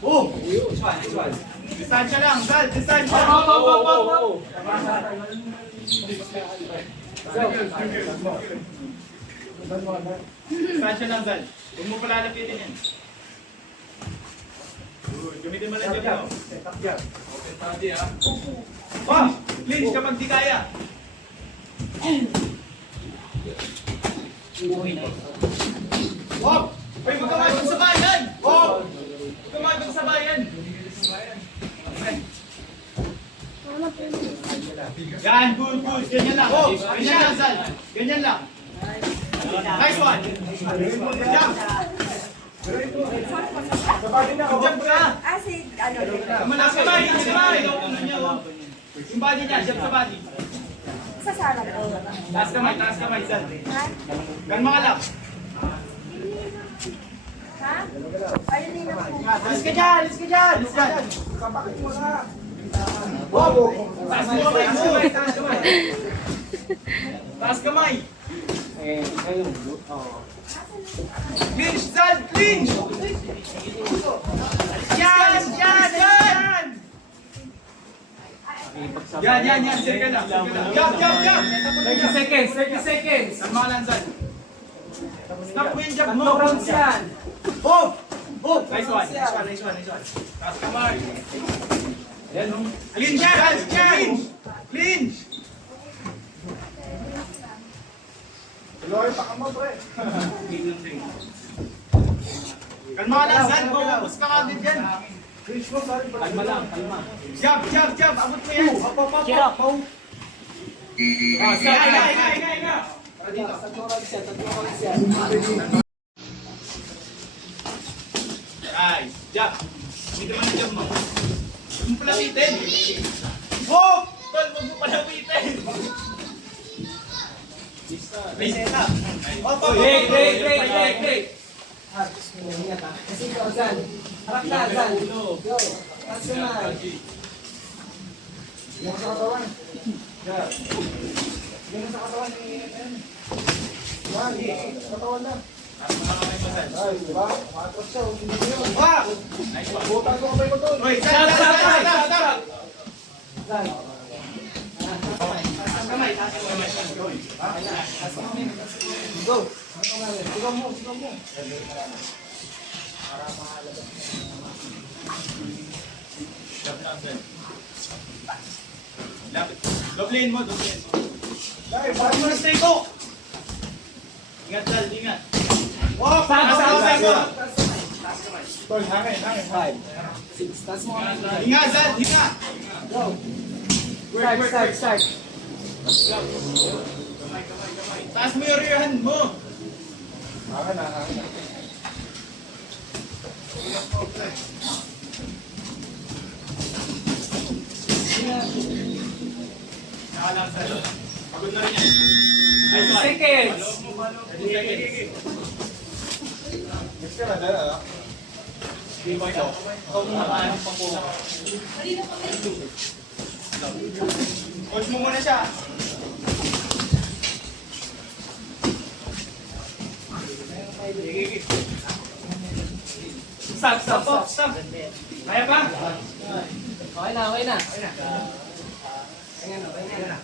Boom! This one. Distansya lang, Zal. Distansya. Distansya lang, Zal. Huwag mo palalapitin yan. Gamitin mo lang dyan mo. Oh! Clinch kapag di kaya. Hop! Ay, magkamay sa bayan! Hop! Magkamay sa bayan! Yan, good. Ganyan lang. Oh, ganyan lang, Zal. Ganyan lang. Nice one. Jump. Jump ka. Manas kamay. Yung body niya, jump sa body. Sasarap ko. Taas kamay, Zal. Gan mga lap. Ha? Ayun din ako. Alis ka dyan. Kapakit mo na. Taas kamay. Taas kamay. Clinch, Zal! Clinch! Yan! Yan! Sir ka na. Jump! 30 seconds. Tama lang, Zal. Stop mo yung jump mo. Tatlong rounds yan. Boom! Nice one. Taas kamay. Clinch! Clinch! Kalma lang, Zal. Bumabos ka agad yan. Kalma lang. Jump! Abot mo yan. Cheer up. Higa. Tatlong rounds yan. Nice. Jump. Dito mo na jump mo. Huwag mo palapitin. Tol, huwag mo palapitin. Reset up. Break. Kasi ikaw, Zan. Harap na, Zan. Go. Taas ka na. Yan sa katawan. Yan sa katawan. Katawan na. Ay, diba? Matros siya. Hindi yun. Nice one. Butang ko kapay mo to. Oy, stop. Zan. Go. Sigaw mo. Doblein mo. Parang mo na stay ko. Ingat, Zal. Ingat. Wow! Tol, hangin. 5, 6. Taas mo. Hinga, Zal. Hinga. Go. Start. Taas mo yung rear hand mo. Nakalang, Zal. Pagod na rin yan. Nice one. Seconds. 30 seconds. Hindi mo ito. Ikaw muna paano pa po. Coach mo muna siya. Stop. Kaya pa? Okay na. Ayan na.